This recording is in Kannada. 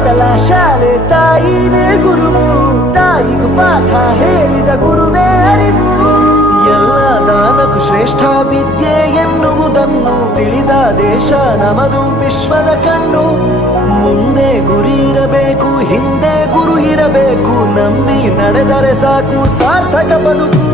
ಮೊದಲ ಶಾಲೆ ತಾಯಿನೇ ಗುರುವು, ತಾಯಿಗೂ ಪಾಠ ಹೇಳಿದ ಗುರುವೇ ಅರಿವು. ಎಲ್ಲ ದಾನಕ್ಕೂ ಶ್ರೇಷ್ಠ ವಿದ್ಯೆ ಎನ್ನುವುದನ್ನು ತಿಳಿದ ದೇಶ ನಮದು ವಿಶ್ವದ ಕಣ್ಣು. ಮುಂದೆ ಗುರಿ ಇರಬೇಕು, ಹಿಂದೆ ಗುರು ಇರಬೇಕು, ನಂಬಿ ನಡೆದರೆ ಸಾಕು ಸಾರ್ಥಕ ಬದುಕು.